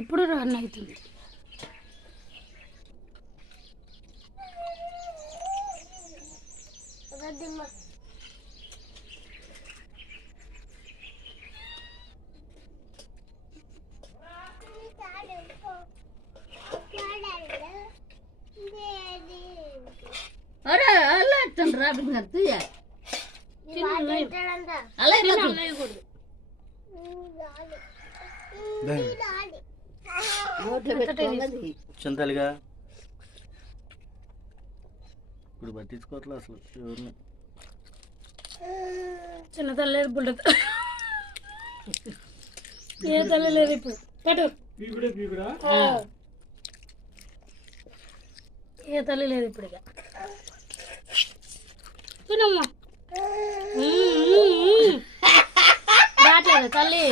ఇప్పుడు రన్ అవుతుంది. అరే అలా రాబింగ్ అలా చింతలుగా ఇప్పుడు పట్టించుకోవట్లే అసలు ఎవరిని. చిన్న తల్లి లేదు, బుడ్డ ఏ తల్లి లేదు ఇప్పుడు. కటు ఏ తల్లి లేదు ఇప్పుడు. ఇక తినమ్మా రావట్లేదు తల్లి.